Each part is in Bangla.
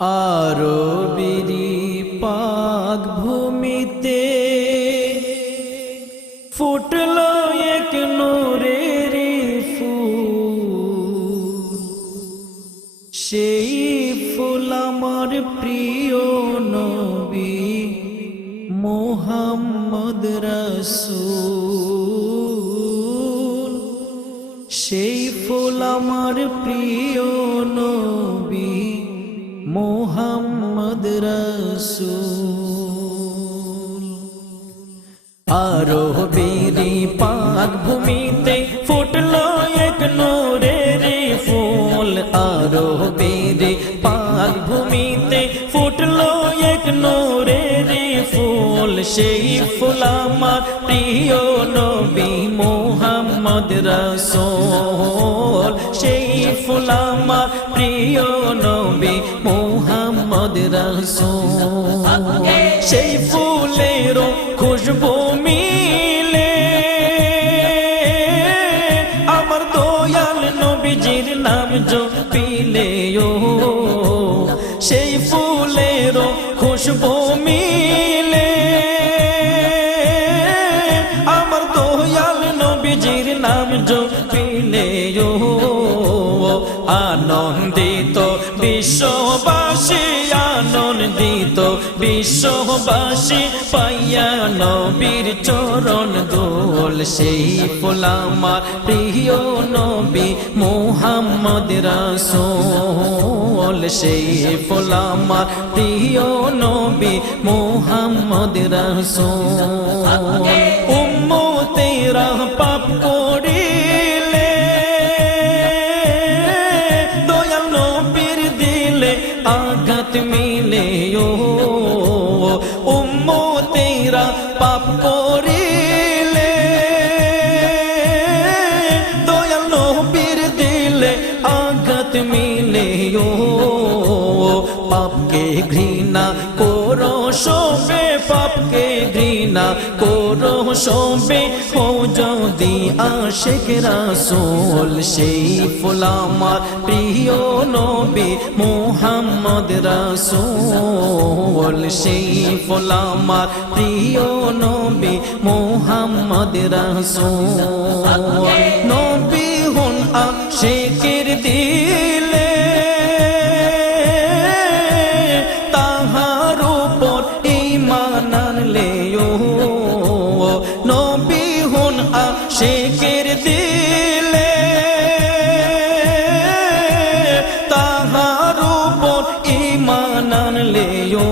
আরবেরি পাক ভূমিতে ফুটল এক নূরের ফুল, সেই ফুল আমার প্রিয় নবী মুহাম্মদ রাসূল। সেই ফুল আমার প্রিয় নবী মুহাম্মদ রাসূল। আরবেরি পাক ভূমিতে ফুটলো এক নূরের ফুল, আরবেরি পাক ভূমিতে ফুটলো এক নূরের ফুল, সেই ফুল আমার প্রিয় নবী মুহাম্মদ রাসূল। সেই ফুল আমার প্রিয় নবী মুহাম্মদ রাসূল। সেই ফুলের খুশবু মিলে আমার দয়াল নবীজির নাম জপিলে ও, সেই ফুলের খুশবু মিলে আমার দয়াল নবীজির নাম জপিলে ও, আনন্দিত বিশ্ববাসী, আনন্দিত বিশ্ববাসী পাইয়া নবীর চরণ দোল। সেই ফুল আমার প্রিয় নবী মুহাম্মদ রাসূল। সেই ফুল আমার প্রিয় নবী মুহাম্মদ রাসূল। উম্মতেরা পাপ করিলে দয়াল নবীর দিলে আঘাত মিলে ও, উম্মতেরা পাপ করিলে দয়াল নবীর দিলে আঘাত মিলে ও, পাপকে ঘৃণা করো সবে, পাপকে ঘৃণা করো সবে, ও যদি আশিক রাসূল। সেই ফুল আমার প্রিয় নবী মুহাম্মদ রাসূল। সেই ফুল আমার প্রিয় নবী মুহাম্মদ রাসূল। নবী হন আশিকের দিলে তাহার উপর ঈমান আনলে ও, নবী হন আশিকের দিলে তাহার উপর ঈমান আনলে ও,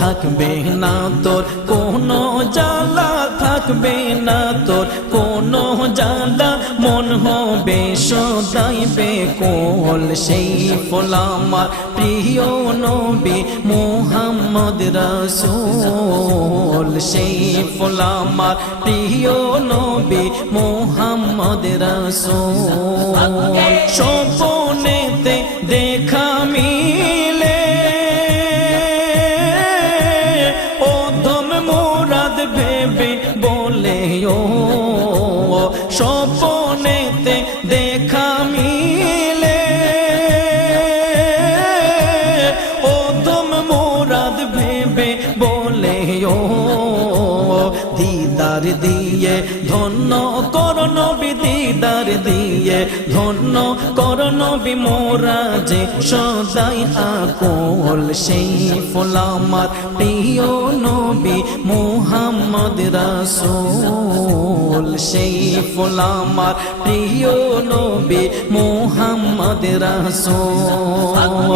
থাকবে না তোর কোনো জ্বালা, থাকবে না তোর কোনো জ্বালা, মন হবে সদাই বেকুল। সেই ফুল আমার প্রিয় নবী মুহাম্মদ রাসূল। সেই ফুল আমার প্রিয় নবী মুহাম্মদ রাসূল। স্বপ্নেতে দেখা মিলে ওদম মুরাদ ভেবে বলে ও, স্বপ্নেতে দেখা মিলে ওদম মুরাদ ভেবে বলে ও, দিদার দিয়ে ধন্য কর নবী, দিদার দিয়ে ধন্য কর নবী মোরা যে সদাই আকুল। সেই ফুল আমার প্রিয় নবী মুহাম্মদ রাসূল। সেই ফুল আমার প্রিয় নবী মুহাম্মদ রাসূল।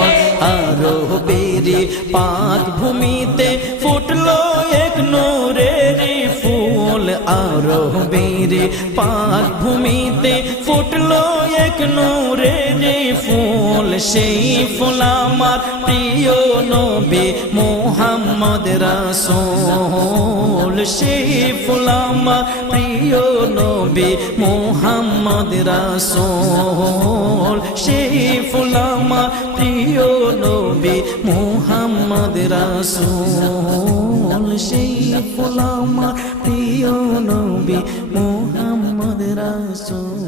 আরবেরি পাক ভূমিতে ফুটলো এক নূরের ফুল, আরবেরি পাক ভূমিতে ফুটলো এক নূরের ফুল। সেই ফুল আমার প্রিয় নবী মুহাম্মদ রাসূল। সেই ফুল আমার প্রিয় নবী মুহাম্মদ রাসূল। সেই ফুল আমার প্রিয় নবী মুহাম্মদ রাসূল। সেই ফুল আমার প্রিয় নবী মুহাম্মদ রাসূল।